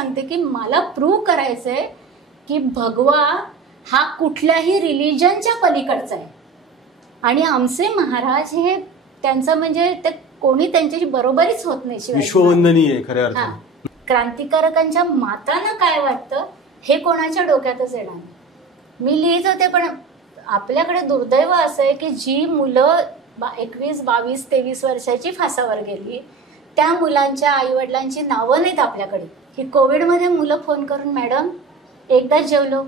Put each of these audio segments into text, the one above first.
सांगते की मला प्रूव्ह करायचंय की भगवा हा कुठल्याही रिलिजनच्या पलीकडचा आहे आणि आमचे महाराज हे त्यांचं म्हणजे ते कोणी त्यांच्याशी बरोबरीच होत नाही. विश्ववंदनीय आहे खऱ्या अर्थाने. क्रांतिकारकांच्या मातांना काय वाटतं हे कोणाच्या डोक्यातच येणार नाही. मी लिहित होते पण आपल्याकडे दुर्दैव असं आहे की जी मुलं 21, 22, 23 वर्षाची फासावर गेली त्या मुलांच्या आईवडिलांची नावं नाहीत आपल्याकडे. की कोविडमध्ये मुलं फोन करून मॅडम एकदाच जेवलो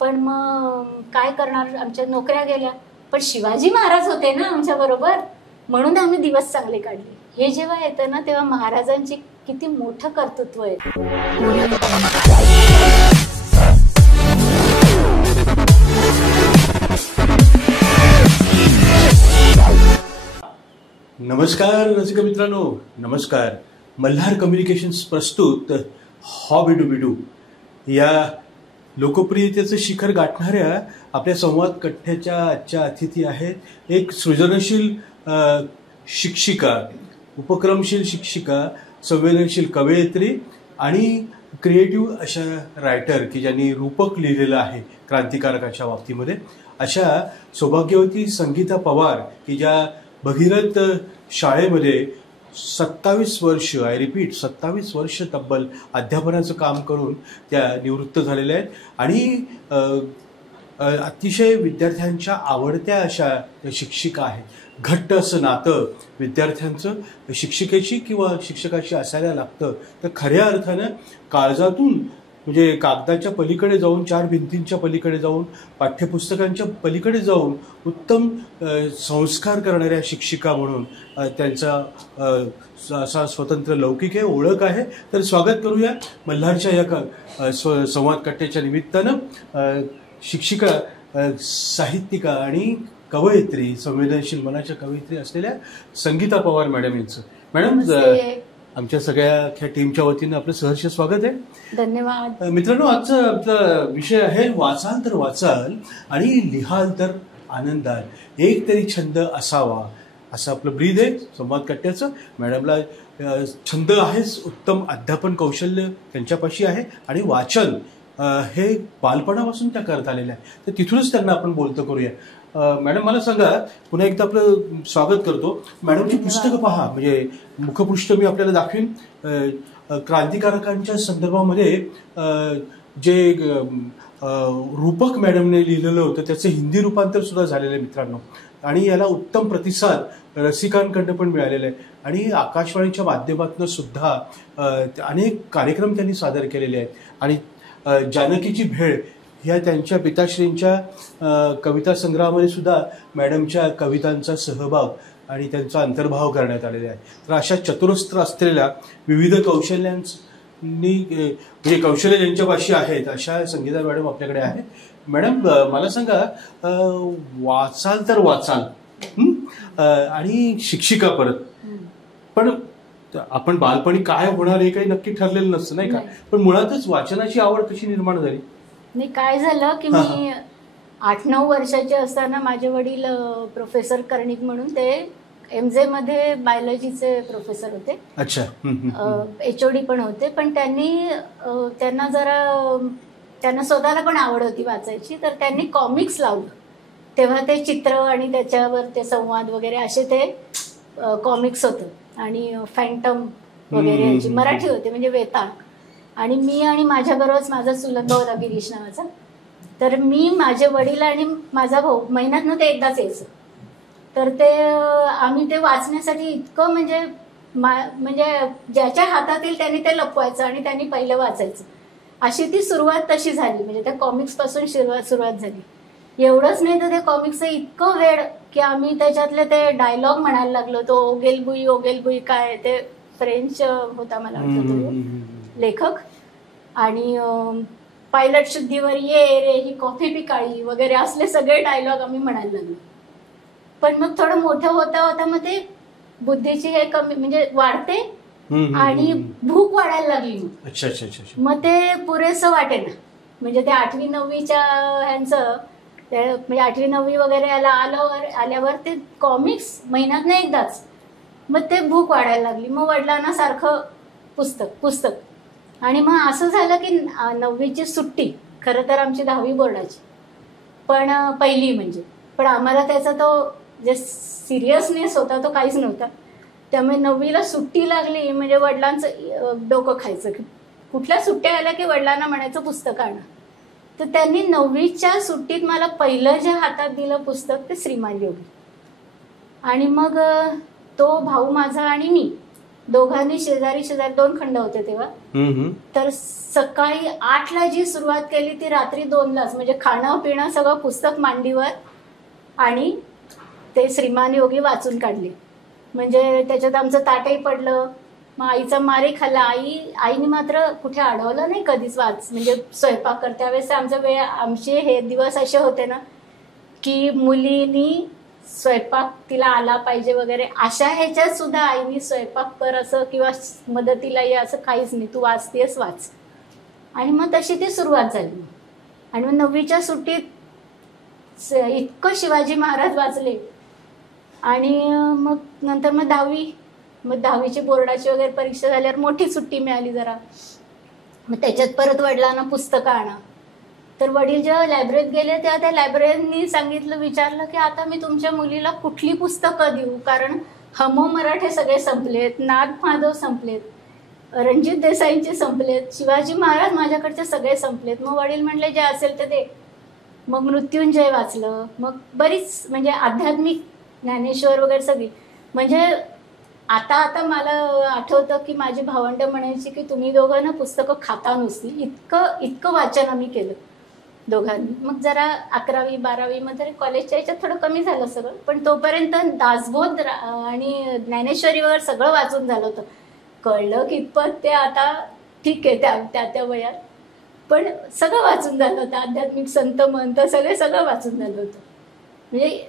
पण मग काय करणार आमच्या नोकऱ्या गेल्या पण शिवाजी महाराज होते ना आमच्या बरोबर म्हणून आम्ही दिवस चांगले काढले. हे जेव्हा येतं ना तेव्हा महाराजांची किती मोठं कर्तृत्व आहे. नमस्कार रसिक मित्रांनो, नमस्कार. मल्हार कम्युनिकेशन्स प्रस्तुत हॉबी डू बी डू या लोकप्रियतेचं शिखर गाठणाऱ्या आपल्या संवाद कट्ट्याच्या आजच्या अतिथी आहेत एक सृजनशील शिक्षिका, उपक्रमशील शिक्षिका, संवेदनशील कवयित्री आणि क्रिएटिव्ह अशा रायटर की ज्यांनी रूपक लिहिलेलं आहे क्रांतिकारकाच्या बाबतीमध्ये. अशा सौभाग्यवती संगीता पवार की ज्या भगीरथ शाळेमध्ये 27 वर्ष, आय रिपीट 27 वर्ष तब्बल अध्यापनाचं काम करून त्या निवृत्त झालेल्या आहेत आणि अतिशय विद्यार्थ्यांच्या आवडत्या अशा शिक्षिका आहेत. घट्ट असं नातं विद्यार्थ्यांचं शिक्षिकेशी किंवा शिक्षकाशी असायला लागतं. तर खऱ्या अर्थानं काळजातून म्हणजे कागदाच्या पलीकडे जाऊन, 4 भिंतींच्या पलीकडे जाऊन, पाठ्यपुस्तकांच्या पलीकडे जाऊन उत्तम संस्कार करणाऱ्या शिक्षिका म्हणून त्यांचा असा स्वतंत्र लौकिक आहे, ओळख आहे. तर स्वागत करूया मल्हारच्या या संवाद कट्ट्याच्या निमित्तानं शिक्षिका, साहित्यिका आणि कवयित्री, संवेदनशील मनाच्या कवयित्री असलेल्या संगीता पवार मॅडम यांचं. मॅडम आमच्या सगळ्या टीमच्या वतीनं आपलं सहर्ष स्वागत आहे. धन्यवाद. मित्रांनो, आजचा आपला विषय आहे वाचाल तर वाचाल आणि लिहाल तर आनंदाल, एक तरी छंद असावा, असं आपलं ब्रीद आहे संवाद कट्ट्याचं. मॅडमला छंद आहेच, उत्तम अध्यापन कौशल्य त्यांच्यापाशी आहे आणि वाचन हे बालपणापासून त्या करत आलेल्या आहे. तर तिथूनच त्यांना आपण बोलतो करूया. मॅडम मला सांगा, पुन्हा एकदा आपलं स्वागत करतो. मॅडमची पुस्तकं पहा, म्हणजे मुखपृष्ठ मी आपल्याला दाखवीन. क्रांतिकारकांच्या संदर्भामध्ये जे रूपक मॅडमने लिहिलेलं होतं त्याचं हिंदी रूपांतर सुद्धा झालेलं आहे मित्रांनो, आणि याला उत्तम प्रतिसाद रसिकांकडनं पण मिळालेला आहे. आणि आकाशवाणीच्या माध्यमातून सुद्धा अनेक कार्यक्रम त्यांनी सादर केलेले आहेत. आणि जानकीची भेळ ह्या त्यांच्या पिताश्रींच्या कविता संग्रहामध्ये सुद्धा मॅडमच्या कवितांचा सहभाग आणि त्यांचा अंतर्भाव करण्यात आलेला आहे. तर अशा चतुरस्त्र असलेल्या विविध कौशल्यांनी म्हणजे कौशल्य ज्यांच्यापाशी आहेत अशा संगीता मॅडम आपल्याकडे आहेत. मॅडम मला सांगा, वाचाल तर वाचाल आणि शिक्षिका परत, पण आपण बालपणी काय होणार हे काही नक्की ठरलेलं नसतं नाही का, पण मुळातच वाचनाची आवड कशी निर्माण झाली? नाही, काय झालं की मी 8-9 वर्षाचे असताना माझे वडील प्रोफेसर कर्णिक म्हणून ते MJ मध्ये बायोलॉजीचे प्रोफेसर होते. अच्छा. HOD पण होते. पण त्यांना स्वतःला पण आवड होती वाचायची, तर त्यांनी कॉमिक्स लावलं. तेव्हा ते चित्र आणि त्याच्यावर ते संवाद वगैरे असे ते कॉमिक्स होतं आणि फॅन्टम वगैरे याची मराठी होते म्हणजे वेताळ. आणि मी आणि माझ्याबरोबरच माझा चुलत भाऊ होता गिरीश नावाचा. तर मी, माझे वडील आणि माझा भाऊ महिन्यातनं ते एकदाच यायचं. तर ते आम्ही ते वाचण्यासाठी इतकं म्हणजे ज्याच्या हातात येईल त्यांनी ते लपवायचं आणि त्यांनी पहिलं वाचायचं. अशी ती सुरुवात तशी झाली, म्हणजे त्या कॉमिक्स पासून सुरुवात झाली. एवढंच नाही तर ते कॉमिक्सचं इतकं वेळ की आम्ही त्याच्यातले ते डायलॉग म्हणायला लागलो. तो ओगेलबुई ओगेलबुई काय, ते फ्रेंच होता मला वाटतं लेखक. आणि पायलट शुद्धीवर ये रे ही कॉफी पी काळी वगैरे असले सगळे डायलॉग आम्ही म्हणायला लागलो. पण मग थोडं मोठं होता होता मग ते बुद्धीची हे कमी म्हणजे वाढते आणि भूक वाढायला लागली. मग ते पुरेसं वाटेना. म्हणजे ते 8वी 9वीच्या ह्यांचं म्हणजे 8वी 9वी वगैरे आल्यावर ते कॉमिक्स महिन्यातनं एकदाच. मग ते भूक वाढायला लागली. मग वडिलांना सारखं पुस्तक आणि मग असं झालं की 9वीची सुट्टी, खरं तर आमची 10वी बोर्डाची, पण पहिली म्हणजे, पण आम्हाला त्याचा तो जे सिरियसनेस होता तो काहीच नव्हता. त्यामुळे 9वीला सुट्टी लागली म्हणजे वडिलांचं डोकं खायचं की कुठल्या सुट्ट्या आल्या की वडिलांना म्हणायचं पुस्तक आणा. तर त्यांनी 9वीच्या सुट्टीत मला पहिलं जे हातात दिलं पुस्तक ते श्रीमान योगी. आणि मग तो भाऊ माझा आणि मी दोघांनी शेजारी 2 खंड होते तेव्हा. तर सकाळी 8ला जी सुरुवात केली ती रात्री 2लाच, म्हणजे खाणं पिणं सगळं पुस्तक मांडीवर आणि ते श्रीमान योगी वाचून काढले. म्हणजे त्याच्यात आमचं ताटही पडलं, मग आईचा मारही खाल्ला. आईने मात्र कुठे अडवलं नाही कधीच म्हणजे स्वयंपाक करते त्यावेळेस आमचे हे दिवस असे होते ना की मुलीनी स्वयंपाक तिला आला पाहिजे वगैरे, अशा ह्याच्यात सुद्धा आईनी स्वयंपाक कर असं किंवा मदतीला ये असं काहीच नाही, तू वाचतेस वाच. आणि मग तशी ती सुरुवात झाली. आणि मग 9वीच्या सुट्टीत इतकं शिवाजी महाराज वाचले. आणि मग नंतर मग 10वीची बोर्डाची वगैरे परीक्षा झाल्यावर मोठी सुट्टी मिळाली जरा. मग त्याच्यात परत वडिलांना पुस्तकं आणा. तर वडील जेव्हा लायब्ररीत गेले तेव्हा त्या लायब्ररीनी विचारलं की आता मी तुमच्या मुलीला कुठली पुस्तकं देऊ, कारण हम मराठे सगळे संपलेत, नाद माधव संपलेत, रणजित देसाईंचे संपलेत, शिवाजी महाराज माझ्याकडचे सगळे संपलेत. मग वडील म्हणले जे असेल ते दे. मग मृत्युंजय वाचलं, मग बरीच म्हणजे आध्यात्मिक ज्ञानेश्वर वगैरे सगळी. म्हणजे आता मला आठवतं की माझी भावंड म्हणायची की तुम्ही दोघं ना पुस्तकं खाता नुसती, इतकं वाचन आम्ही केलं दोघांनी. मग जरा 11वी 12वी मध्ये कॉलेजच्या याच्यात थोडं कमी झालं सगळं, पण तोपर्यंत दासबोध आणि ज्ञानेश्वरी वगैरे सगळं वाचून झालं होतं. कळलं कितपत ते आता ठीक आहे त्या वयात, पण सगळं वाचून झालं होतं. आध्यात्मिक संत मंत सगळं वाचून झालं होतं. म्हणजे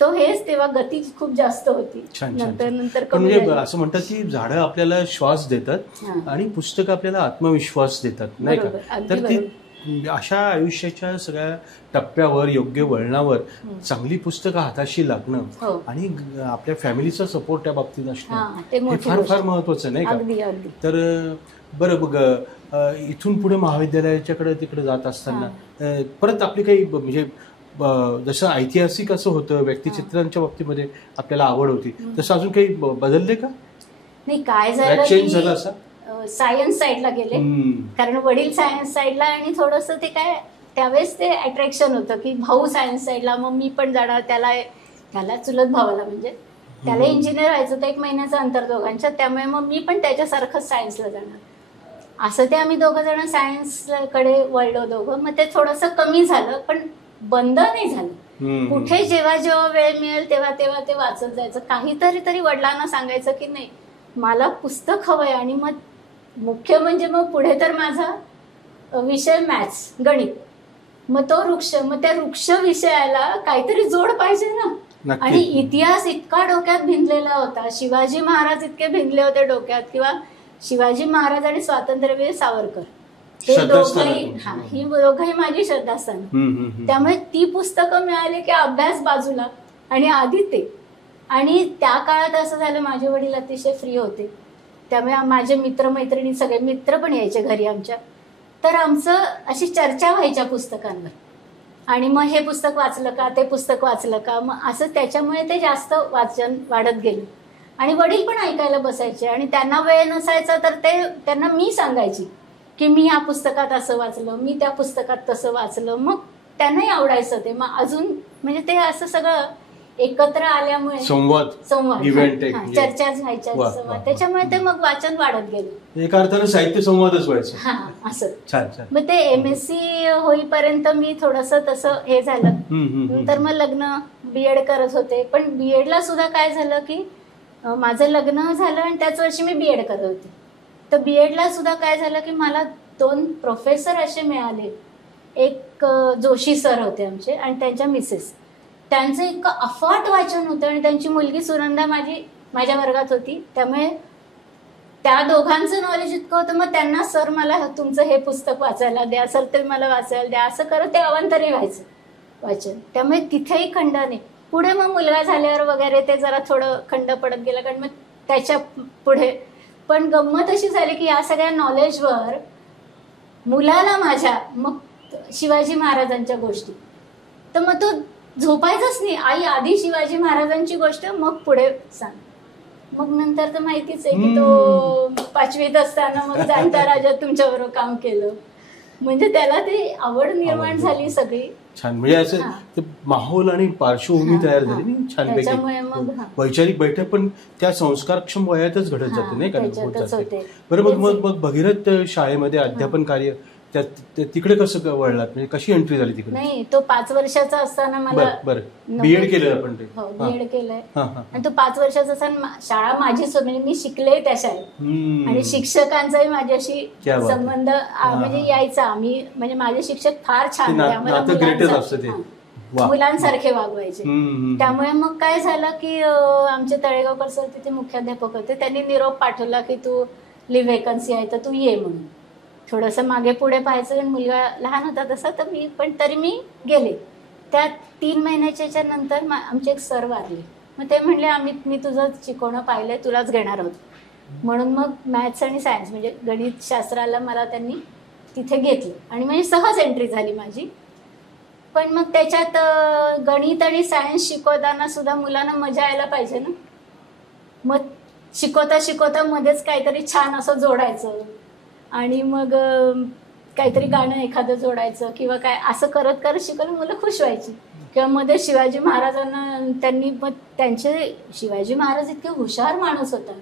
तो हेच तेव्हा गती खूप जास्त होती. नंतर म्हणजे असं म्हणतात की झाडं आपल्याला श्वास देतात आणि पुस्तकं आपल्याला आत्मविश्वास देतात, नाही का? तर ती अशा आयुष्याच्या सगळ्या टप्प्यावर योग्य वळणावर चांगली पुस्तकं हाताशी लागणं आणि आपल्या फॅमिलीचा सपोर्ट त्या बाबतीत असणं हे फार फार महत्वाचं, नाही का? तर बरं, बघ इथून पुढे महाविद्यालयाच्याकडे तिकडे जात असताना परत आपली काही म्हणजे जसं ऐतिहासिक असं होतं, व्यक्तिचित्रांच्या बाबतीमध्ये आपल्याला आवड होती, तसं अजून काही बदलले का? नाही, काय झालं, चेंज झालं असं? सायन्स साईडला गेले, कारण वडील सायन्स साईडला आणि थोडस ते काय त्यावेळेस ते अट्रॅक्शन होतं की भाऊ सायन्स साईडला, मग मी पण जाणार. त्याला चुलत भावाला म्हणजे त्याला इंजिनियर व्हायचं होतं, 1 महिन्याचं अंतर दोघांच्या, त्यामुळे मग मी पण त्याच्यासारखंच सायन्सला जाणार. असं ते आम्ही दोघं जण सायन्सकडे वळलो दोघं. मग ते थोडंसं कमी झालं, पण बंद नाही झालं. कुठे जेव्हा वेळ मिळेल तेव्हा ते वाचत जायचं. काहीतरी तरी वडिलांना सांगायचं की नाही मला पुस्तक हवंय. आणि मग मुख्य म्हणजे मग पुढे तर माझा विषय मॅथ्स, गणित. मग त्या वृक्ष विषयाला काहीतरी जोड पाहिजे ना. आणि इतिहास इतका डोक्यात भिनलेला होता, शिवाजी महाराज इतके भिनले होते डोक्यात, किंवा शिवाजी महाराज आणि स्वातंत्र्यवीर सावरकर हे दोघंही माझी श्रद्धास्थान. त्यामुळे ती पुस्तकं मिळाली की अभ्यास बाजूला आणि आधी ते. आणि त्या काळात असं झालं, माझे वडील अतिशय फ्री होते, त्यामुळे माझे मित्रमैत्रिणी सगळे मित्र पण यायचे घरी आमच्या. तर आमचं अशी चर्चा व्हायच्या पुस्तकांवर. आणि मग हे पुस्तक वाचलं का, ते पुस्तक वाचलं का, मग असं त्याच्यामुळे ते जास्त वाचन वाढत गेलं. आणि वडील पण ऐकायला बसायचे आणि त्यांना वेळ नसायचा तर त्यांना मी सांगायची की मी या पुस्तकात असं वाचलं, मी त्या पुस्तकात तसं वाचलं. मग त्यांनाही आवडायचं ते. मग अजून म्हणजे ते असं सगळं एकत्र आल्यामुळे संवाद चर्चा व्हायच्या, त्याच्यामुळे ते मग वाचन वाढत गेलं. एका अर्थानं साहित्य संवादच व्हायचं. असं मग ते MSc होईपर्यंत मी थोडस तसं हे झालं. नंतर मग लग्न, BEd करत होते. पण BEdला सुद्धा काय झालं की माझं लग्न झालं आणि त्याच वर्षी मी BEd करत होते. तर BEdला सुद्धा काय झालं की मला 2 प्रोफेसर असे मिळाले. एक जोशी सर होते आमचे आणि त्यांच्या मिसेस. त्यांचं इतकं अफाट वाचन होतं आणि त्यांची मुलगी सुनंदा माझ्या वर्गात होती. त्यामुळे त्या दोघांचं नॉलेज इतकं होतं. मग त्यांना सर मला तुमचं हे पुस्तक वाचायला द्या, सर ते मला वाचायला द्या, असं करत ते अवांतरी व्हायचं वाचन. त्यामुळे तिथेही खंड नाही. पुढे मग मुलगा झाल्यावर वगैरे ते जरा थोडं खंड पडत गेलं, कारण मग त्याच्या पुढे पण गंमत अशी झाली की या सगळ्या नॉलेजवर मुलाला माझ्या मग शिवाजी महाराजांच्या गोष्टी, तर मग तो झोपायचाच नाही. आई आधी शिवाजी महाराजांची गोष्ट मग पुढे सांग. मग नंतर तर माहितीच आहे की तो 5वीत असताना मग जाणता राजात तुमच्याबरोबर काम केलं, म्हणजे त्याला ते आवड निर्माण झाली सगळी. छान, म्हणजे असं ते माहोल आणि पार्श्वभूमी तयार झाली नाही छानपैकी. वैचारिक बैठक पण त्या संस्कारक्षम वयातच घडत जाते नाही का. बरं, मग भगीरथ शाळेमध्ये अध्यापन कार्य तिकडे कसं वळलात, म्हणजे कशी एंट्री झाली तिकडे? नाही, तो 5 वर्षाचा असताना मला बीएड केलं आपण ते. हो, बीएड केलंय. आणि तो 5 वर्षाचा असताना शाळा माझीच, म्हणजे मी शिकले त्या शाळेत आणि शिक्षकांचाही माझ्याशी संबंध म्हणजे यायचा. आम्ही म्हणजे माझे शिक्षक फार छान, मुलांसारखे वागवायचे. त्यामुळे मग काय झालं की आमचे तळेगावकर सर तिथे मुख्याध्यापक होते, त्यांनी निरोप पाठवला की तू लिव्ह वेकन्सी आहे तर तू ये म्हणून. थोडंसं मागे पुढे पाहायचं, मुलगा लहान होता तसा, तर तरी मी गेले. त्या 3 महिन्याच्या नंतर आमचे एक सर वारले. मग ते म्हणले मी तुझं शिकवणं पाहिलंय, तुलाच घेणार आहोत. म्हणून मग मॅथ्स आणि सायन्स म्हणजे गणित शास्त्राला मला त्यांनी तिथे घेतलं आणि म्हणजे सहज एंट्री झाली माझी. पण मग त्याच्यात गणित आणि सायन्स शिकवताना सुद्धा मुलांना मजा यायला पाहिजे ना. मग शिकवता शिकवता मध्येच काहीतरी छान असं जोडायचं आणि मग काहीतरी गाणं एखादं जोडायचं किंवा काय असं करत करत शिकवलं, मुलं खुश व्हायची. किंवा मध्ये शिवाजी महाराजांना त्यांनी मग त्यांचे शिवाजी महाराज इतके हुशार माणूस होता,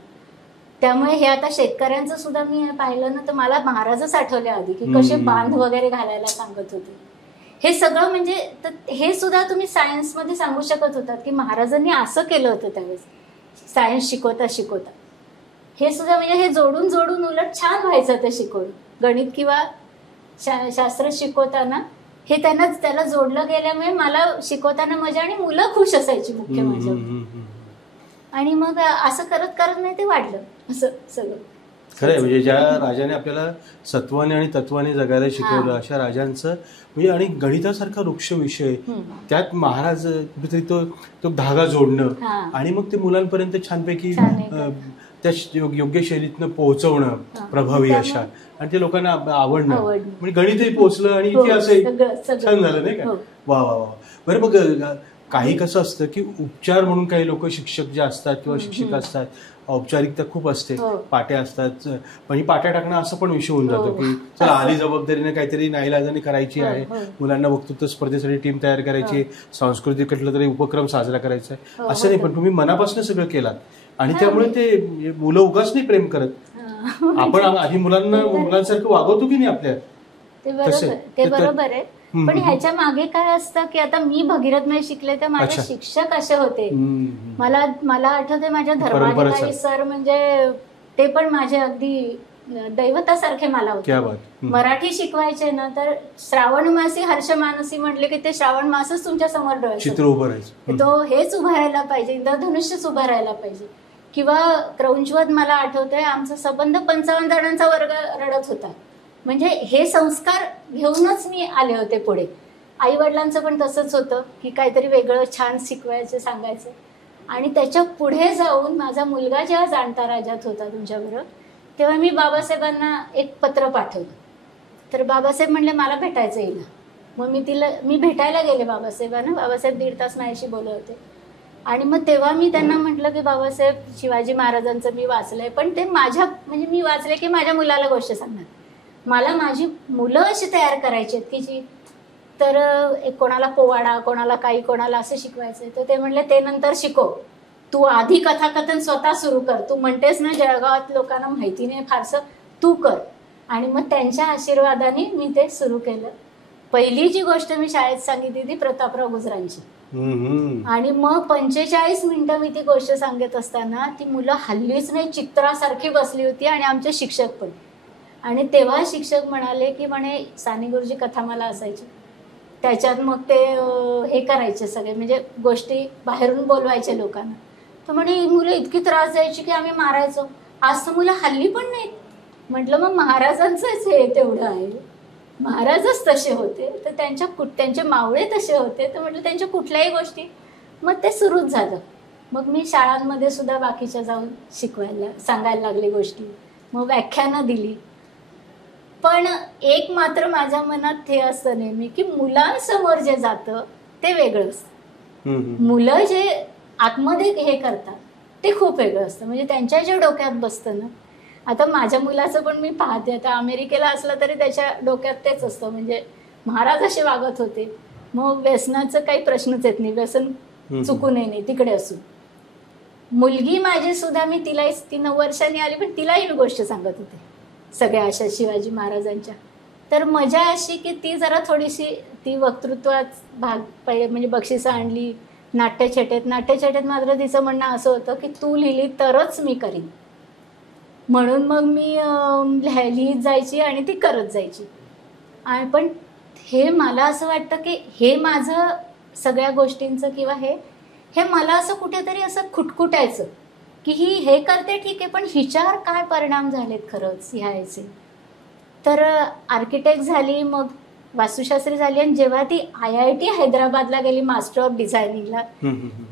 त्यामुळे हे आता शेतकऱ्यांचं सुद्धा मी पाहिलं ना तर मला महाराजच आठवले आधी की कसे बांध वगैरे घालायला सांगत होते. हे सगळं म्हणजे हे सुद्धा तुम्ही सायन्समध्ये सांगू शकत होतात की महाराजांनी असं केलं होतं त्यावेळेस सायन्स शिकवता शिकवता. हे सुद्धा म्हणजे हे जोडून जोडून उलट छान व्हायचं ते शिकवून. गणित किंवा शास्त्र शिकवताना हे त्याला जोडलं गेल्यामुळे मला शिकवताना मजा आणि मुलं खुश असायची मुख्य माझ्या. आणि मग असं करत करत नाही ते वाढलं असं सगळं. खरंय, म्हणजे ज्या राजाने आपल्याला सत्वाने आणि तत्वाने जगायला शिकवलं अशा राजांचं म्हणजे, आणि गणितासारखा वृक्ष विषय त्यात महाराज तो धागा जोडणं आणि मग ते मुलांपर्यंत छानपैकी त्या योग्य शैलीतनं पोहोचवणं प्रभावी अशा, आणि ते लोकांना आवडणं, म्हणजे गणितही पोहोचलं आणि इथे असं छान झालं नाही का. वा वा वा. बरं, मग काही कसं असतं की उपचार म्हणून काही लोक शिक्षक जे असतात किंवा शिक्षिका असतात, औपचारिकता खूप असते, पाट्या असतात, पण पाट्या टाकणं असं पण विषय होऊन जातो की चला आली जबाबदारीने काहीतरी नाईलाजाने करायची आहे, मुलांना वक्तृत्व स्पर्धेसाठी टीम तयार करायची, सांस्कृतिक कुठला तरी उपक्रम साजरा करायचा आहे, असं नाही. पण तुम्ही मनापासून सगळं केलात आणि त्यामुळे ते मुलं उगाच नाही प्रेम करत. आपण आधी मुलांसारखं वागवतो की नाही आपल्या, ते बरोबर आहे. पण ह्याच्या मागे काय असतं की आता मी भगीरथमध्ये शिकले तर माझे शिक्षक असे होते. मला आठवते माझ्या धर्माधिकारी सर म्हणजे ते पण माझे अगदी दैवतासारखे मला होते. मराठी शिकवायचे ना तर श्रावण मासी हर्ष मानसी म्हटले की ते श्रावण मासच तुमच्या समोर डोळ्यात तो हेच उभा राहायला पाहिजे, इंद्रधनुष्यच उभा राहायला पाहिजे. किंवा क्रौंचवत मला आठवतंय आमचा संबंध 55 जणांचा वर्ग रडत होता. म्हणजे हे संस्कार घेऊनच मी आले होते पुढे. आई वडिलांचं पण तसंच होतं की काहीतरी वेगळं छान शिकवायचं सांगायचं. आणि त्याच्या पुढे जाऊन माझा मुलगा जेव्हा जाणता राजात होता तुमच्याबरोबर, तेव्हा मी बाबासाहेबांना एक पत्र पाठवलं. तर बाबासाहेब म्हणले मला भेटायचं येईल. मग मी भेटायला गेले बाबासाहेबांना. बाबासाहेब 1.5 तास माझ्याशी बोलत होते. आणि मग तेव्हा मी त्यांना म्हटलं की बाबासाहेब शिवाजी महाराजांचं मी वाचलंय, पण ते म्हणजे मी वाचले की माझ्या मुलाला गोष्ट सांगणार. मला माझी मुलं अशी तयार करायची आहेत की जी तर कोणाला पोवाडा, कोणाला काही, कोणाला असं शिकवायचंय. तर ते म्हणले ते नंतर शिकव, तू आधी कथाकथन स्वतः सुरू कर. तू म्हणतेस ना जळगावात लोकांना माहिती नाही फारसं, तू कर. आणि मग त्यांच्या आशीर्वादाने मी ते सुरू केलं. पहिली जी गोष्ट मी शाळेत सांगितली ती प्रतापराव गुजरांची. आणि मग 45 मिनिटं मी ती गोष्ट सांगत असताना ती मुलं हल्लीच नाही चित्रासारखी बसली होती आणि आमचे शिक्षक पण. आणि तेव्हा शिक्षक म्हणाले की म्हणे साने गुरुजी कथा मला असायची, त्याच्यात मग ते हे करायचे सगळे म्हणजे गोष्टी बाहेरून बोलवायचे लोकांना. तर म्हणे मुलं इतकी त्रास द्यायची की आम्ही मारायचो. आज तर मुलं हल्ली पण नाहीत. म्हटलं मग महाराजांचंच हे तेवढं आहे, महाराजच तसे होते तर त्यांचे मावळे तसे होते. तर म्हटलं त्यांच्या कुठल्याही गोष्टी मग ते सुरूच झालं. मग मी शाळांमध्ये सुद्धा बाकीच्या जाऊन सांगायला लागले गोष्टी, मग व्याख्यानं दिली. पण एक मात्र माझ्या मनात हे असतं नेहमी की मुलांसमोर जे जातं ते वेगळं असतं. मुलं जे आतमध्ये हे करतात ते खूप वेगळं असतं. म्हणजे त्यांच्या जे डोक्यात बसतं ना, आता माझ्या मुलाचं पण मी पाहते, आता अमेरिकेला असलं तरी त्याच्या डोक्यात तेच असतं. म्हणजे महाराज असे वागत होते, मग व्यसनाचं काही प्रश्नच येत नाही, व्यसन चुकू नये नाही तिकडे असून. मुलगी माझी सुद्धा मी तिलाही, ती 9 वर्षांनी आली पण तिलाही मी गोष्ट सांगत होते सगळ्या अशा शिवाजी महाराजांच्या. तर मजा अशी की ती जरा थोडीशी ती वक्तृत्वात भाग म्हणजे बक्षिसं आणली. नाट्यछटेत मात्र तिचं म्हणणं असं होतं की तू लिहिली तरच मी करीन, म्हणून मग मी लिहित जायची आणि ती करत जायची. आणि पण हे मला असं वाटतं की हे माझं सगळ्या गोष्टींचं किंवा हे मला असं कुठेतरी असं खुटखुटायचं की ही हे करते ठीक आहे, पण हिच्यावर काय परिणाम झालेत खरंच ह्याचे. तर आर्किटेक्ट झाली, मग वास्तुशास्त्री झाली, आणि जेव्हा ती IIT हैदराबादला गेली मास्टर ऑफ डिझायनिंगला,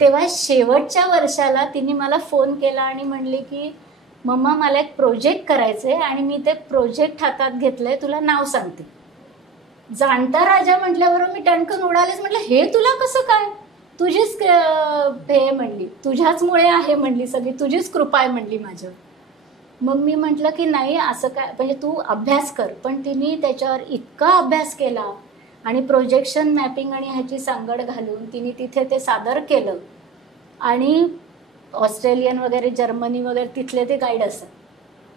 तेव्हा शेवटच्या वर्षाला तिने मला फोन केला आणि म्हणले की मम्मा मला एक प्रोजेक्ट करायचंय आणि मी ते प्रोजेक्ट हातात घेतलंय, तुला नाव सांगते. जाणता राजा म्हटल्याबरोबर मी टणकन उडालेच. म्हटलं हे तुला कसं काय, तुझीच हे म्हणली, तुझ्याचमुळे आहे म्हणली, सगळी तुझीच कृपा आहे म्हणली माझ्यावर. मग मी म्हटलं की नाही असं काय, म्हणजे तू अभ्यास कर. पण तिने त्याच्यावर इतका अभ्यास केला आणि प्रोजेक्शन मॅपिंग आणि ह्याची सांगड घालून तिने तिथे ते सादर केलं. आणि ऑस्ट्रेलियन वगैरे, जर्मनी वगैरे तिथले ते गाईड असतात.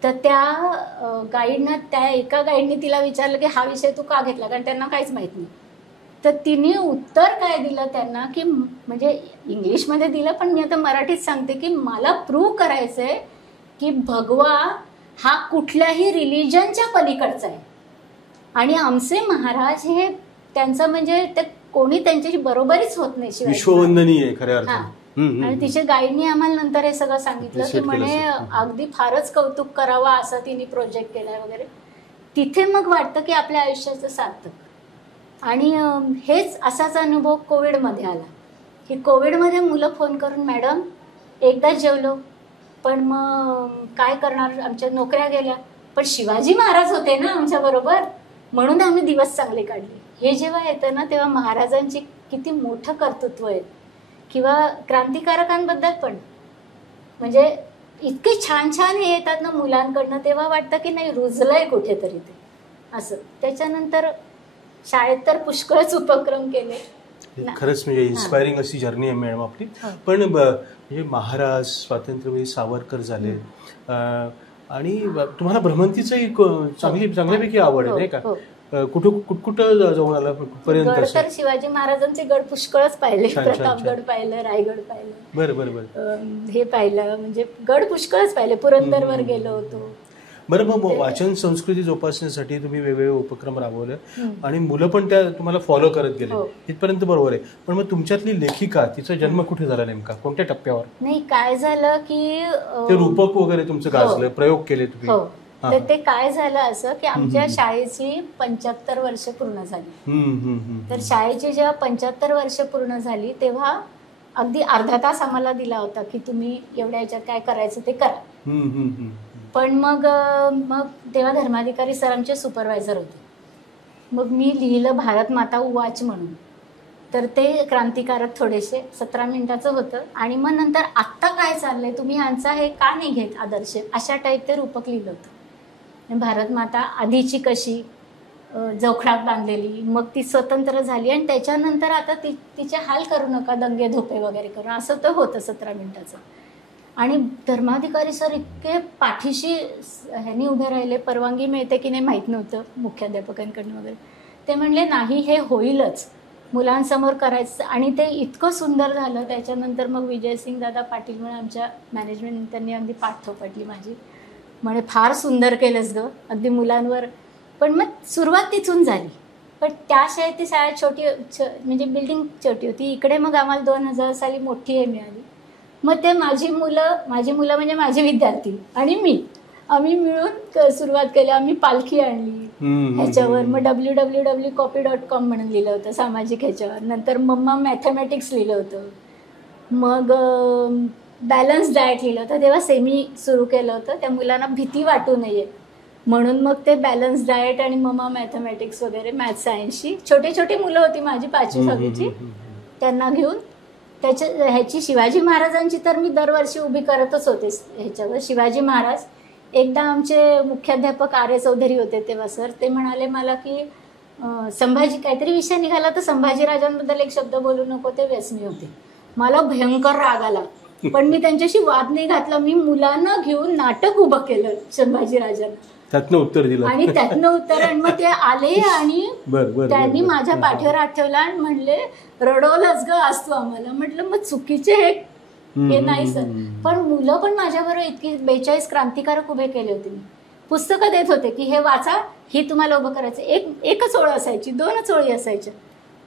तर त्या गाईडनं, त्या एका गाईडने तिला विचारलं की हा विषय तू का घेतला, कारण त्यांना काहीच माहीत नाही. तर तिने उत्तर काय दिलं त्यांना की, म्हणजे इंग्लिशमध्ये दिलं पण मी आता मराठीत सांगते की मला प्रूव्ह करायचंय की भगवा हा कुठल्याही रिलिजनच्या पलीकडचा आहे आणि आमचे महाराज हे त्यांचं म्हणजे ते कोणी त्यांच्याशी बरोबरीच होत नाही. विश्ववंदनीय आहे खऱ्या अर्थाने. आणि तिचे गाईडनी आम्हाला नंतर हे सगळं सांगितलं की म्हणे अगदी फारच कौतुक करावा असा तिने प्रोजेक्ट केलाय वगैरे. तिथे मग वाटतं की आपल्या आयुष्याचं सार्थक. आणि हेच असाच अनुभव कोविडमध्ये आला की कोविडमध्ये मुलं फोन करून मॅडम एकदाच जेवलो पण मग काय करणार, आमच्या नोकऱ्या गेल्या, पण शिवाजी महाराज होते ना आमच्या बरोबर म्हणून आम्ही दिवस चांगले काढले. हे जेव्हा येतं ना तेव्हा महाराजांची किती मोठं कर्तृत्व आहे. किंवा क्रांतिकारकांबद्दल पण म्हणजे इतके छान छान हे येतात ना मुलांकडनं, तेव्हा वाटतं की नाही रुजलंय कुठेतरी ते असं. त्याच्यानंतर शाळेत तर पुष्कळच उपक्रम केले. खरंच म्हणजे इन्स्पायरिंग अशी जर्नी आहे मॅडम आपली. पण म्हणजे महाराज, स्वातंत्र्यवीर सावरकर झाले आणि तुम्हाला भ्रमंतीचंही चांगल्यापैकी आवड आहे नाही का? कुठं जाऊन आला पर्यंत? तर शिवाजी महाराजांचे गड पुष्कळच पाहिले, प्रतापगड पाहिलं, रायगड पाहिलं, बरं हे पाहिलं, म्हणजे गड पुष्कळच पाहिले, पुरंदरवर गेलो होतो. बरं, मग वाचन संस्कृती जोपासण्यासाठी तुम्ही वेगवेगळे उपक्रम राबवले आणि मुलं पण त्या तुम्हाला फॉलो करत गेले, इथपर्यंत बरोबर आहे. पण मग तुमच्यातली लेखिका, तिचा जन्म कुठे झाला नेमका, कोणत्या टप्प्यावर? नाही, काय झालं की ते रूपक वगैरे तुमचं गाजलं, प्रयोग केले तुम्ही. तर ते काय झालं असं की आमच्या शाळेची 75 वर्ष पूर्ण झाली. तर शाळेची जेव्हा 75 वर्ष पूर्ण झाली तेव्हा अगदी अर्धा तास आम्हाला दिला होता की तुम्ही एवढ्या ह्याच्यात काय करायचं ते करा. पण मग तेव्हा धर्माधिकारी सर आमचे सुपरवायझर होते. मग मी लिहिलं भारत माता उवाच म्हणून. तर ते क्रांतिकारक थोडेसे 17 मिनिटाचं होतं. आणि मग नंतर आत्ता काय चाललंय, तुम्ही ह्यांचा हे का नाही घेत आदर्श, अशा टाईप ते रूपक लिहिलं होतं. भारत माता आधीची कशी जोखडात बांधलेली, मग ती स्वतंत्र झाली आणि त्याच्यानंतर आता तिचे हाल करू नका, दंगे धोपे वगैरे करून, असं तर होतं 17 मिनिटाचं. आणि धर्माधिकारी सर इतके पाठीशी ह्यांनी उभे राहिले, परवानगी मिळते की नाही माहीत नव्हतं मुख्याध्यापकांकडनं वगैरे. ते म्हणले नाही हे होईलच, मुलांसमोर करायचं. आणि ते इतकं सुंदर झालं. त्याच्यानंतर मग विजयसिंग दादा पाटील म्हणून आमच्या मॅनेजमेंट, त्यांनी अगदी पाठ थोपटली माझी, म्हणे फार सुंदर केलंस गं अगदी मुलांवर. पण मग सुरुवात तिथून झाली. पण त्या शाळेत ती शाळा छोटी, म्हणजे बिल्डिंग छोटी होती. इकडे मग आम्हाला 2000 साली मोठी हे मिळाली. मग ते माझी मुलं म्हणजे माझे विद्यार्थी आणि आम्ही मिळून सुरुवात केली. आम्ही पालखी आणली ह्याच्यावर, मग www.copy.com म्हणून लिहिलं होतं सामाजिक ह्याच्यावर. नंतर मम्मा मॅथमॅटिक्स लिहिलं होतं. मग बॅलन्स डाएट लिहिलं होतं, तेव्हा सेमी सुरू केलं होतं, त्या मुलांना भीती वाटू नये म्हणून. मग ते बॅलन्स डाएट आणि ममा मॅथमॅटिक्स वगैरे, मॅथ सायन्सची छोटी छोटी मुलं होती माझी 5वी-6वीची, त्यांना घेऊन ह्याची शिवाजी महाराजांची तर मी दरवर्षी उभी करतच होते ह्याच्यावर. शिवाजी महाराज, एकदा आमचे मुख्याध्यापक आर्य चौधरी होते तेव्हा सर, ते म्हणाले मला की संभाजी काहीतरी विषय निघाला तर संभाजीराजांबद्दल एक शब्द बोलू नको, ते व्यसनी होते. मला भयंकर राग आला, पण मी त्यांच्याशी वाद नाही घातला. मी मुलांना घेऊन नाटक उभं केलं संभाजीराजांना, त्यातनं उत्तर दिलं आणि त्यातनं उत्तर, आणि मग ते आले आणि त्यांनी माझ्या पाठीवर हात ठेवला आणि म्हणले रडवलंच ग असतो आम्हाला. म्हटलं मग चुकीचे हे नाही सर. पण मुलं पण माझ्याबरोबर इतकी 42 क्रांतिकारक उभे केले होते. मी पुस्तकं देत होते की हे वाचा, ही तुम्हाला उभं करायचं. एकच ओळ असायची, 2च ओळी असायच्या,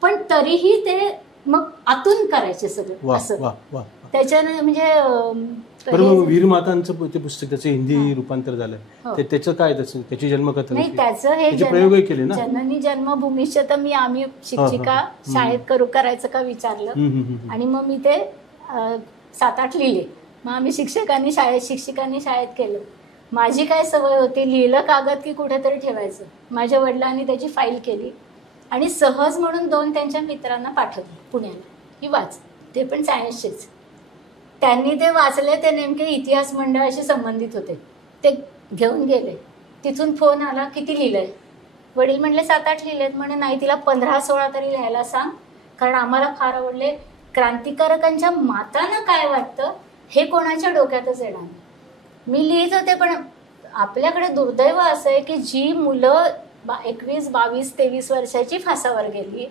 पण तरीही ते मग आतून करायचे सगळं असं. त्याच्याने म्हणजे वीर मातांचं ते पुस्तक, त्याचं हिंदी रूपांतर झालंय, त्याचं काय, त्याची जन्मकथा नाही, त्याचं हे प्रयोग केले ना, जननी जन्मभूमीच्या. तर आम्ही शिक्षिका शाळेत करायचं का विचारलं, आणि मग मी ते 7-8 लिहिले. मग आम्ही शिक्षिकांनी शाळेत केलं. माझी काय सवय होती, लिहिलं कागद की कुठेतरी ठेवायचं. माझ्या वडिलांनी त्याची फाईल केली आणि सहज म्हणून 2 त्यांच्या मित्रांना पाठवले पुण्याला की वाच, ते पण सायन्सचेच. त्यांनी ते वाचले, ते नेमके इतिहास मंडळाशी संबंधित होते. ते घेऊन गेले. तिथून फोन आला, किती लिहिलंय? वडील म्हणले 7-8 लिहिलेत. म्हणे नाही, तिला 15-16 तरी लिहायला सांग, कारण आम्हाला फार आवडले. क्रांतिकारकांच्या मातांना काय वाटतं हे कोणाच्या डोक्यातच येणार नाही. मी लिहित होते, पण आपल्याकडे दुर्दैव असं आहे की जी मुलं 21, 22, 23 वर्षाची फासावर गेली,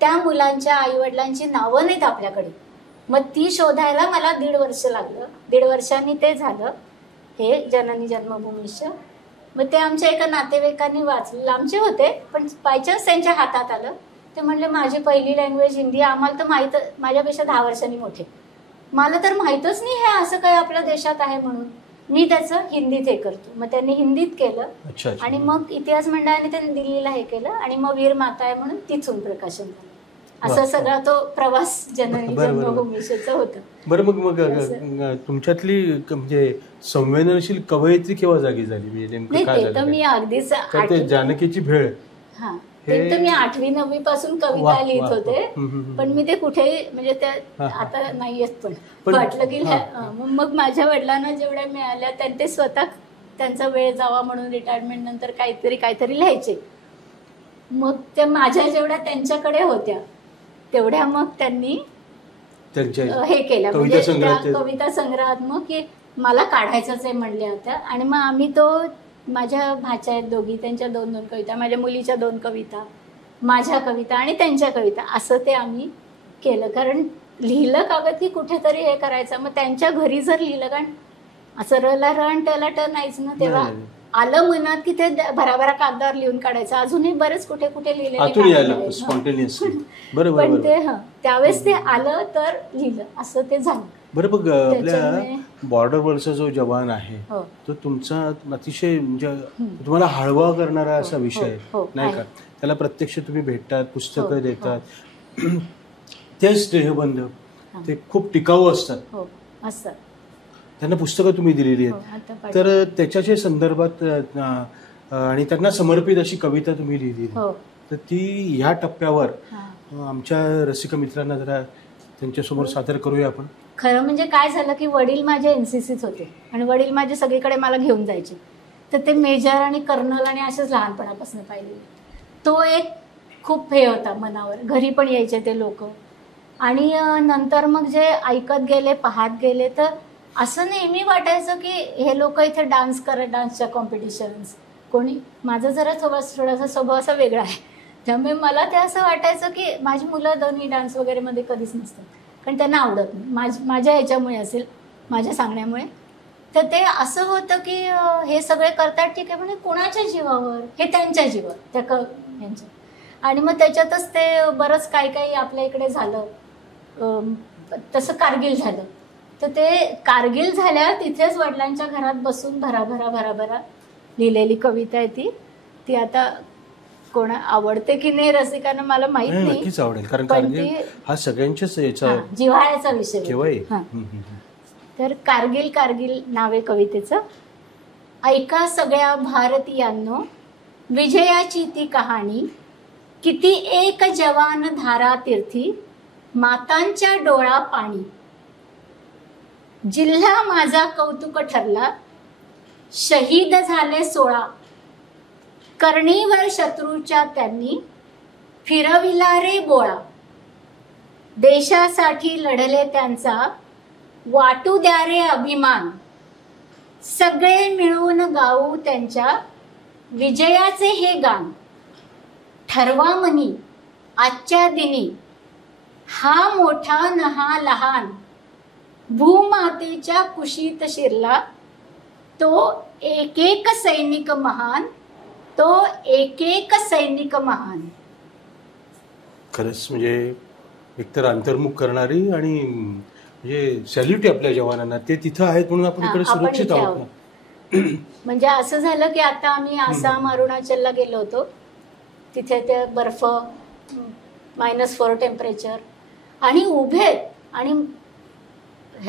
त्या मुलांच्या आईवडिलांची नावं नाहीत आपल्याकडे. मग ती शोधायला मला 1.5 वर्ष लागलं. 1.5 वर्षांनी ते झालं, हे जननी जन्मभूमीचं. मग ते आमच्या एका नातेवाईकांनी वाचलं, आमचे होते, पण बायचान्स त्यांच्या हातात आलं. ते म्हणले माझी पहिली लँग्वेज हिंदी. आम्हाला तर माहीत, माझ्यापेक्षा 10 वर्षांनी मोठे, मला तर माहीतच नाही हे असं काय आपल्या देशात आहे म्हणून. मी त्याचं हिंदीत हे करतो. मग त्यांनी हिंदीत केलं, आणि मग इतिहास मंडळाने त्यांनी दिल्लीला हे केलं, आणि मग वीर माता आहे म्हणून तिथून प्रकाशन झालं. असा सगळा तो प्रवास जननी जन्मभूमीचा होता. बरं, मग तुमच्यातली म्हणजे संवेदनशील कवयित्री केव्हा जागी झाली? नेमकं काय झालं? मी अगदीच जानकीची भेळ, ते तर मी 8वी-9वी पासून कविता लिहित होते, पण मी ते कुठे म्हणजे त्या आता नाहीयेत. पण वाटलं की मग माझ्या वडिलांना जेवढ्या मिळाल्या त्यांनी ते स्वतः त्यांचा वेळ जावा म्हणून रिटायरमेंट नंतर काहीतरी लिहायचे. मग त्या माझ्या जेवढ्या त्यांच्याकडे होत्या तेवढ्या मग त्यांनी हे केल्या, म्हणजे कविता संग्रहात मग की मला काढायचंच आहे म्हणल्या होत्या. आणि मग आम्ही तो, माझ्या भाच्या आहेत दोघी, त्यांच्या 2-2 कविता, माझ्या मुलीच्या 2 कविता, माझ्या कविता आणि त्यांच्या कविता, असं ते आम्ही केलं. कारण लिहिलं कागद की कुठेतरी हे करायचं. मग त्यांच्या घरी जर लिहिलं, कारण असं रला रण टला ट नाहीच ना, तेव्हा आलं मनात की ते भराभरा कागदावर लिहून काढायचं. अजूनही बरेच कुठे लिहिलेले, पण ते त्यावेळेस ते आलं तर लिहिलं, असं ते झालं. बरं, बघ आपल्या बॉर्डरवरचा जो जवान आहे तो तुमचा अतिशय म्हणजे तुम्हाला हळवा करणारा असा विषय नाही का? त्याला प्रत्यक्ष तुम्ही भेटतात, पुस्तकं देतात, ते स्नेहबंध ते खूप टिकाऊ असतात. त्यांना पुस्तकं तुम्ही दिलेली आहेत, तर त्याच्याच्या संदर्भात आणि त्यांना समर्पित अशी कविता तुम्ही लिहिली, तर ती ह्या टप्प्यावर आमच्या रसिक मित्रांना जरा त्यांच्यासमोर सादर करूया आपण. खरं म्हणजे काय झालं की वडील माझे एनसीसीत होते, आणि वडील माझे सगळीकडे मला घेऊन जायचे. तर ते मेजर आणि कर्नल आणि असेच लहानपणापासून पाहिले. तो एक खूप हे होता मनावर. घरी पण यायचे ते लोक, आणि नंतर मग जे ऐकत गेले, पाहत गेले, तर असं नेहमी वाटायचं की हे लोक इथे डान्स करत, डान्सच्या कॉम्पिटिशन्स कोणी. माझं जरा थोडासा स्वभाव असा वेगळा आहे, त्यामुळे मला ते असं वाटायचं की माझी मुलं दोन्ही डान्स वगैरे मध्ये कधीच नसतात, कारण त्यांना आवडत नाही. माझ्या ह्याच्यामुळे असेल, माझ्या सांगण्यामुळे. तर ते असं होतं की हे सगळे करतात ठीक आहे, म्हणजे कोणाच्या जीवावर, हे त्यांच्या जीवावर त्या ह्यांच्या. आणि मग त्याच्यातच ते बरंच काही आपल्या इकडे झालं. तसं कारगिल झालं, तर ते कारगिल झाल्या तिथेच वडिलांच्या घरात बसून भराभरा लिहिलेली कविता आहे ती आता कोण आवडते की नाही रसिकांना मला माहित नाही. नक्कीच आवडेल, कारण पण कारगिल हा सगळ्यांच्याच याचा जिव्हाळ्याचा विषय केव्हाही. तर कारगिल कारगिल नावे कवितेचं. ऐका सगळ्या भारतीयांनो, विजयाची ती कहाणी, किती एक जवान धारा तीर्थी, मातांच्या डोळा पाणी. जिल्हा माझा कौतुक ठरला, शहीद झाले 16, करणीवर शत्रूच्या त्यांनी फिरविला रे बोळा. देशासाठी लढले त्यांचा वाटू द्या रे अभिमान, सगळे मिळून गाऊ त्यांच्या विजयाचे हे गान. ठरवा मनी आजच्या दिनी, हा मोठा न हा लहान, भूमातेच्या कुशीत शिरला तो एक एक सैनिक महान, तो एक एक सैनिक महान. खरंच म्हणजे एकतर अंतर्मुख करणारी आणि म्हणजे सॅल्यूट आपल्या जवानांना, ते तिथं आहेत म्हणून आपण इकडे सुरक्षित आहोत. म्हणजे असं झालं की आता आम्ही आसाम अरुणाचलला गेलो होतो, तिथे ते बर्फ -4 टेम्परेचर आणि उभेत आणि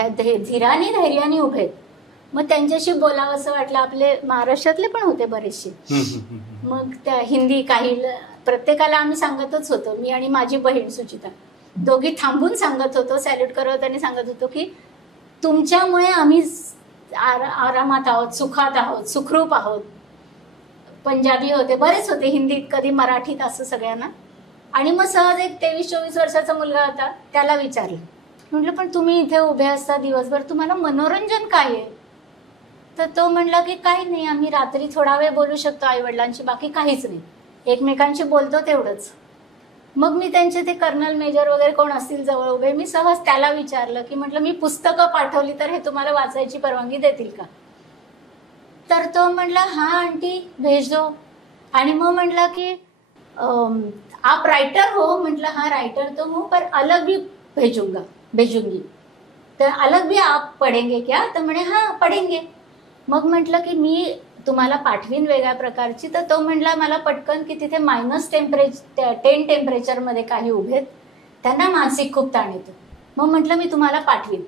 धीराने धैर्याने उभेत. मग त्यांच्याशी बोलावं असं वाटलं. आपले महाराष्ट्रातले पण होते बरेचसे. मग त्या हिंदी काही प्रत्येकाला आम्ही सांगतच होतो, मी आणि माझी बहीण सुचिता दोघी थांबून सांगत होतो, सॅल्यूट करत आणि सांगत होतो की तुमच्यामुळे आम्ही आरामात आहोत, सुखात आहोत, सुखरूप आहोत. पंजाबी होते, बरेच होते, हिंदीत कधी मराठीत, असं सगळ्यांना. आणि मग सहज एक 23-24 वर्षाचा मुलगा होता, त्याला विचारलं, म्हटलं पण तुम्ही इथे उभे असता दिवसभर, तुम्हाला मनोरंजन काय आहे? तर तो म्हणला की काही नाही, आम्ही रात्री थोडा वेळ बोलू शकतो आई वडिलांशी, बाकी काहीच नाही, एकमेकांशी बोलतो तेवढंच. मग मी त्यांचे ते कर्नल मेजर वगैरे कोण असतील जवळ उभे, मी सहज त्याला विचारलं की म्हटलं मी पुस्तकं पाठवली तर हे तुम्हाला वाचायची परवानगी देतील का? तर तो म्हणला हाँ आंटी भेज दो. आणि मग म्हटला की आप राइटर हो? म्हटलं हाँ राइटर तो हूँ, पर अलग भी भेजूंगी. तर अलग भी आप पढ़ेंगे क्या? तर म्हणे हाँ पढ़ेंगे. मग म्हटलं की मी तुम्हाला पाठवीन वेगळ्या प्रकारची. तर तो म्हणला मला पटकन की तिथे -10 टेम्परेचरमध्ये काही उभेत, त्यांना मानसिक खूप ताण येतो. मग म्हटलं मी तुम्हाला पाठवीन.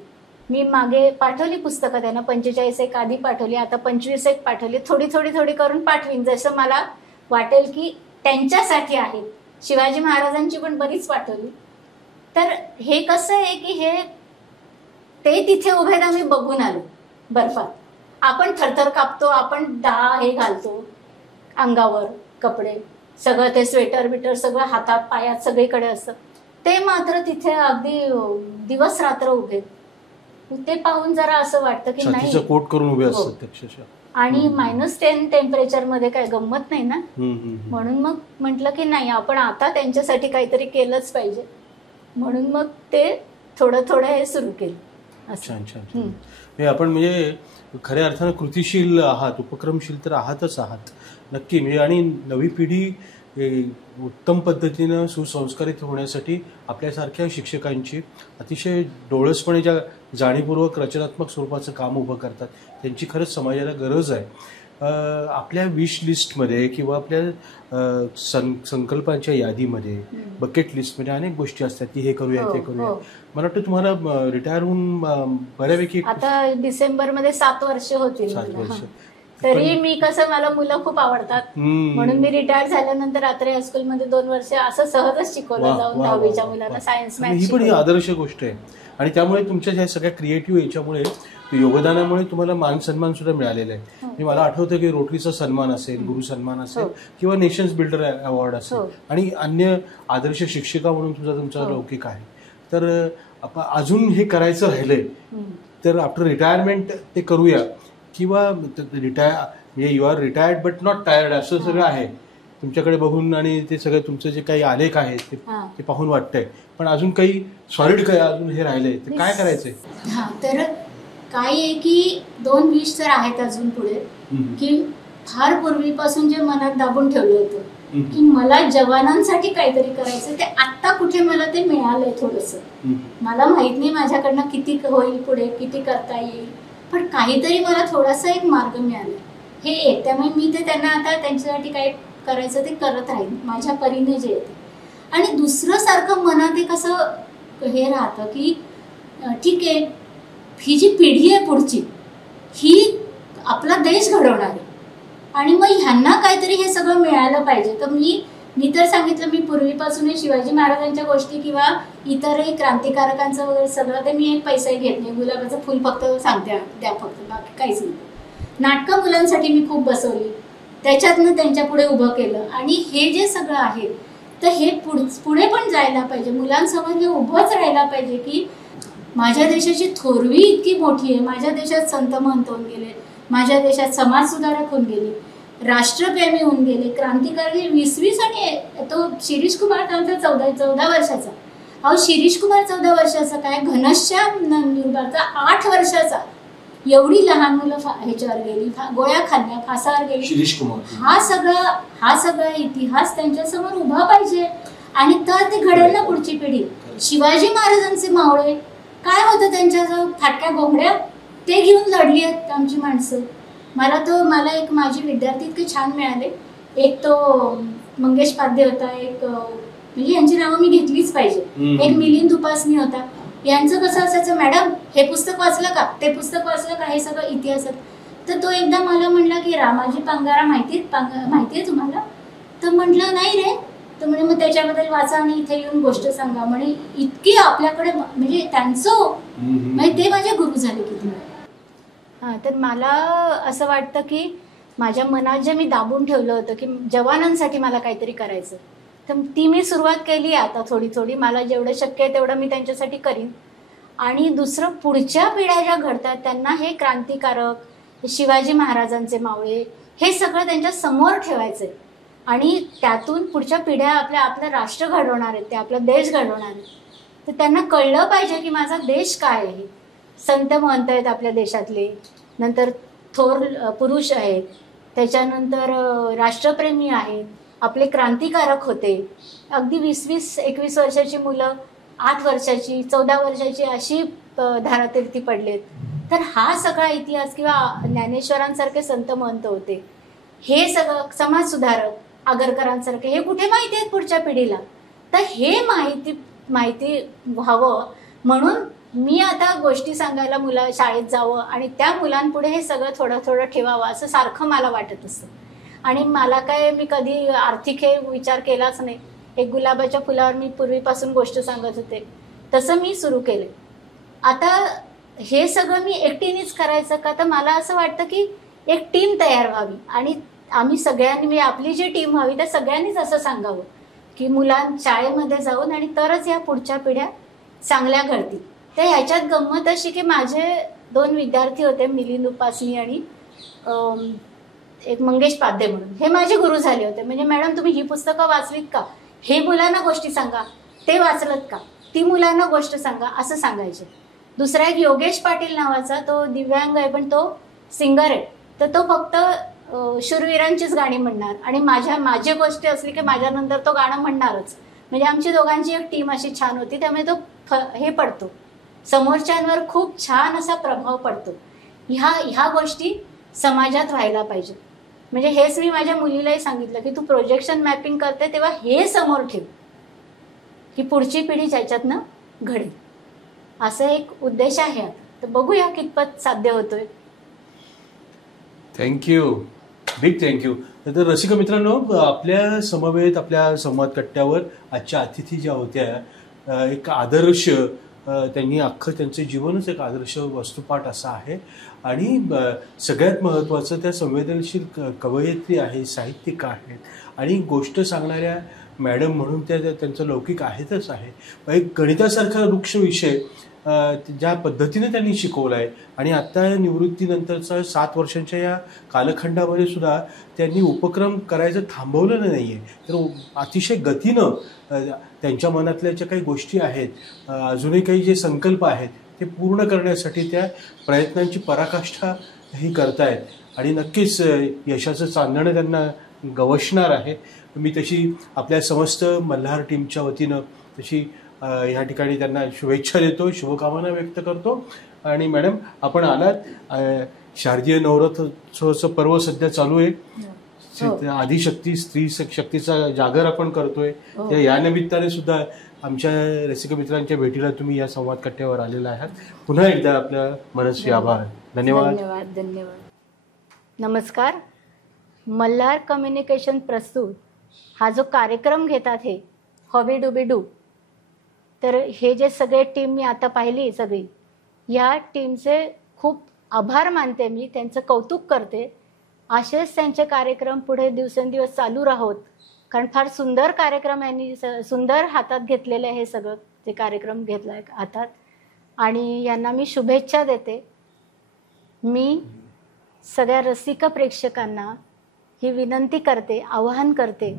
मी मागे पाठवली पुस्तकं त्यांना, 45 एक आधी पाठवली, आता 25 एक पाठवली, थोडी करून पाठवीन, जसं मला वाटेल की त्यांच्यासाठी आहेत. शिवाजी महाराजांची पण बरीच पाठवली. तर हे कसं आहे की ते तिथे उभे आम्ही बघून आलो बर्फात. आपण थरथर कापतो, आपण हे घालतो अंगावर कपडे, सगळं ते स्वेटर बिटर सगळं हातात पायात सगळीकडे असतं. ते मात्र तिथे अगदी दिवस रात्र उभे. ते पाहून जरा असं वाटतं की नाही, कोट करून उभे असतात. आणि -10 टेम्परेचर मध्ये काय गंमत नाही ना. म्हणून मग म्हटलं की नाही, आपण आता त्यांच्यासाठी काहीतरी केलंच पाहिजे. म्हणून मग ते थोडं हे सुरू केलं. छान. आपण म्हणजे खऱ्या अर्थानं कृतिशील आहात, उपक्रमशील तर आहातच आहात नक्की. म्हणजे आणि नवी पिढी उत्तम पद्धतीनं सुसंस्कारित होण्यासाठी आपल्यासारख्या शिक्षकांची अतिशय डोळसपणे ज्या जाणीवपूर्वक रचनात्मक स्वरूपाचं काम उभं करतात, त्यांची खरंच समाजाला गरज आहे. आपल्या विश लिस्टमध्ये किंवा आपल्या संकल्पांच्या यादीमध्ये, बकेट लिस्टमध्ये अनेक गोष्टी असतात की हे करूया ते करूया. मला वाटतं तुम्हाला रिटायर होऊन बऱ्यापैकी आता डिसेंबरमध्ये 7 वर्ष होतील. 7 वर्ष. तरी मी कसं, मला मुलं खूप आवडतात म्हणून मी रिटायर झाल्यानंतर रात्री हायस्कूलमध्ये 2 वर्ष असं सहजच शिकवलं जाऊन 10वीच्या मुलांना सायन्स मॅथ्स. ही पण ही आदर्श गोष्ट आहे. आणि त्यामुळे तुमच्या ह्या सगळ्या क्रिएटिव्ह याच्यामुळे, योगदानामुळे तुम्हाला मान सन्मान सुद्धा मिळालेला आहे. मला आठवतं की रोटरीचा सन्मान असेल, गुरु सन्मान असेल किंवा नेशन्स बिल्डर अवॉर्ड असेल, आणि अन्य आदर्श शिक्षिका म्हणून तुमचा लौकिक आहे. तर अजून हे करायचं राहिलंय तर आफ्टर रिटायरमेंट ते करूया, किंवा म्हणजे you are retired but not tired असं सगळं आहे तुमच्याकडे बघून. आणि ते सगळं तुमचं जे काही आलेख आहेत ते पाहून वाटतंय. पण अजून काही सॉलिड काय अजून हे राहिलंय तर काय करायचंय? तर काय आहे की 2 विश तर आहेत अजून पुढे, की फार पूर्वीपासून जे मनात दाबून ठेवलं होतं की मला जवानांसाठी काहीतरी करायचं, ते आत्ता कुठे मला ते मिळालंय. थोडंसं मला माहित नाही माझ्याकडनं किती होईल पुढे, किती करता येईल, पण काहीतरी मला थोडासा एक मार्ग मिळाला हे एक. त्यामुळे मी ते त्यांना आता त्यांच्यासाठी काही करायचं ते करत राहील माझ्या परीने जे येते. आणि दुसरं सारखं मनात एक असं हे राहतं की ठीक आहे, ही जी पिढी आहे पुढची, ही आपला देश घडवणार आहे आणि मग ह्यांना काहीतरी हे सगळं मिळालं पाहिजे. तर मी तर सांगितलं, मी पूर्वीपासूनच शिवाजी महाराजांच्या गोष्टी किंवा इतरही क्रांतिकारकांचं वगैरे सगळं ते मी एक पैसाही घेत नाही. गुलाबाचं फुल फक्त सांगते द्या, फक्त बाकी काहीच नाही. नाटकं मुलांसाठी मी खूप बसवली, त्याच्यातनं त्यांच्या पुढे उभं केलं. आणि हे जे सगळं आहे तर हे पुढे पण जायला पाहिजे, मुलांसमोर हे उभंच राहायला पाहिजे की माझ्या देशाची थोरवी इतकी मोठी आहे. माझ्या देशात संत महंत होऊन गेले, माझ्या देशात समाजसुधारक होऊन गेले, राष्ट्रप्रेमी होऊन गेले, क्रांतिकारी 20 आणि तो शिरीष कुमार त्यांचा 14 वर्षाचा. अहो शिरीष कुमार 14 वर्षाचा काय, घनश्याम नंदुरबारचा 8 वर्षाचा. एवढी लहान मुलं ह्याच्यावर गेली, गोळ्या खाल्ल्या, फासावर गेली. शिरीष कुमार, हा सगळा इतिहास त्यांच्या समोर उभा पाहिजे आणि तर ते घडेल ना पुढची पिढी. शिवाजी महाराजांचे मावळे काय होतं, त्यांच्याजवळ फाटक्या घोंगड्या, ते घेऊन लढली आहेत आमची माणसं. मला एक माझी विद्यार्थी इतके छान मिळाले. एक तो मंगेश पाध्ये होता, एक म्हणजे यांची नावं मी घेतलीच पाहिजे. एक मिलिंद उपासनी होता. यांचं कसं असायचं, मॅडम हे पुस्तक वाचलं का, ते पुस्तक वाचलं का, हे सगळं इतिहासात. तर तो एकदा मला म्हणला की रामाजी पांगारा माहिती आहे तुम्हाला. तर म्हटलं नाही रे. तर म्हणे मग त्याच्याबद्दल वाचा आणि इथे येऊन गोष्ट सांगा. म्हणे इतकी आपल्याकडे म्हणजे त्यांचं म्हणजे ते माझे गुरु झाले किती. हां, तर मला असं वाटतं की माझ्या मनात जे मी दाबून ठेवलं होतं की जवानांसाठी मला काहीतरी करायचं, तर ती मी सुरुवात केली आता थोडी. मला जेवढं शक्य आहे तेवढं मी त्यांच्यासाठी करीन. आणि दुसरं, पुढच्या पिढ्या ज्या घडतात त्यांना हे क्रांतिकारक, शिवाजी महाराजांचे मावळे, हे सगळं त्यांच्या समोर ठेवायचं आहे. आणि त्यातून पुढच्या पिढ्या आपलं राष्ट्र घडवणार आहेत, ते आपला देश घडवणार आहेत. तर त्यांना कळलं पाहिजे की माझा देश काय आहे. संत महंत आहेत आपल्या देशातले, नंतर थोर पुरुष आहेत, त्याच्यानंतर राष्ट्रप्रेमी आहेत, आपले क्रांतिकारक होते. अगदी 20-21 वर्षाची मुलं, 8 वर्षाची, 14 वर्षाची अशी धारातीर्थी पडलेत. तर हा सगळा इतिहास, किंवा ज्ञानेश्वरांसारखे संत महंत होते, हे सगळं समाजसुधारक, आगरकरांसारखे, हे कुठे माहिती आहेत पुढच्या पिढीला. तर हे माहिती व्हावं म्हणून मी आता गोष्टी सांगायला शाळेत जावं आणि त्या मुलांपुढे हे सगळं थोडं ठेवावं असं सारखं मला वाटत असतं. आणि मला मी कधी आर्थिक हे विचार केलाच नाही. एक गुलाबाच्या फुलावर मी पूर्वीपासून गोष्ट सांगत होते, तसं मी सुरू केले. आता हे सगळं मी एकटीनेच करायचं का, तर मला असं वाटतं की एक टीम तयार व्हावी आणि आम्ही सगळ्यांनी, आपली जी टीम व्हावी त्या सगळ्यांनीच असं सांगावं की शाळेमध्ये जाऊन आणि तरच या पुढच्या पिढ्या चांगल्या घडतील. तर ह्याच्यात गंमत अशी की माझे 2 विद्यार्थी होते, मिलिंद उपासनी आणि एक मंगेश पाध्ये म्हणून. हे माझे गुरु झाले होते. म्हणजे मॅडम तुम्ही ही पुस्तकं वाचलीत का, हे मुलांना गोष्टी सांगा, ते वाचलत का, ती मुलांना गोष्ट सांगा, असं सांगायचे. दुसरा एक योगेश पाटील नावाचा, तो दिव्यांग आहे पण तो सिंगर आहे. तर तो फक्त शूरवीरांचीच गाणी म्हणणार आणि माझी गोष्ट असली की माझ्यानंतर तो गाणं म्हणणारच. म्हणजे आमची दोघांची एक टीम अशी छान होती. त्यामुळे तो हे पडतो, समोरच्यांवर खूप छान असा प्रभाव पडतो. ह्या गोष्टी समाजात व्हायला पाहिजे. म्हणजे हेच मी माझ्या मुलीलाही सांगितलं की तू प्रोजेक्शन मॅपिंग करते तेव्हा हे समोर ठेव की पुढची पिढी ज्याच्यातनं घडेल. असं एक उद्देश आहे. तर बघूया कितपत साध्य होतोय. Thank you, big thank you. तर रसिक मित्रांनो, आपल्या समवेत आपल्या संवाद कट्ट्यावर आजच्या अतिथी ज्या होत्या, एक आदर्श, त्यांनी अख्खं त्यांचं जीवनच एक आदर्श वस्तुपाठ असा आहे. आणि सगळ्यात महत्त्वाचं, त्या संवेदनशील कवयित्री आहे, साहित्यिक आहेत आणि गोष्ट सांगणाऱ्या मॅडम म्हणून त्यांचं लौकिक आहेतच आहे. एक गणितासारखा वृक्ष विषय ज्या पद्धतीने त्यांनी शिकवला आहे आणि आत्ता निवृत्तीनंतरचा 7 वर्षांच्या या कालखंडामध्ये सुद्धा त्यांनी उपक्रम करायचं थांबवलं नाही आहे. तर अतिशय गतीनं त्यांच्या मनातल्या ज्या काही गोष्टी आहेत, अजूनही काही जे संकल्प आहेत ते पूर्ण करण्यासाठी त्या प्रयत्नांची पराकाष्ठा ही करतायत आणि नक्कीच यशाचं चांदणं त्यांना गवसणार आहे. मी तशी आपल्या समस्त मल्हार टीमच्या वतीनं तशी ह्या ठिकाणी त्यांना शुभेच्छा देतो, शुभकामना व्यक्त करतो. आणि मॅडम, आपण आलात, शारदीय नवरात्रोत्सवाचं पर्व सध्या चालू आहे. आदिशक्ती स्त्री शक्तीचा जागर आपण करतोय. या निमित्ताने सुद्धा आमच्या रसिक मित्रांच्या भेटीला तुम्ही या संवाद कट्ट्यावर आलेला आहात. पुन्हा एकदा आपल्या मनस्वी आभार. धन्यवाद. धन्यवाद. धन्यवाद. नमस्कार. मल्हार कम्युनिकेशन प्रस्तुत हा जो कार्यक्रम घेतात हे हॉबी डुबी डू, तर हे जे सगळे टीम मी आता पाहिली सगळी, या टीमचे खूप आभार मानते मी, त्यांचं कौतुक करते. असेच त्यांचे कार्यक्रम पुढे दिवसेंदिवस चालू राहोत, कारण फार सुंदर कार्यक्रम यांनी सुंदर हातात घेतलेले हे सगळं जे कार्यक्रम घेतला आहे हातात, आणि यांना मी शुभेच्छा देते. मी सगळ्या रसिक प्रेक्षकांना ही विनंती करते, आवाहन करते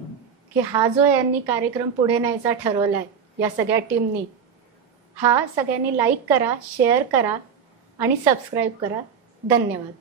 की हा जो यांनी कार्यक्रम पुढे न्यायचा ठरवला आहे या सगळ्या टीमनी, हा सगळ्यांनी लाईक करा, शेअर करा आणि सबस्क्राईब करा. धन्यवाद.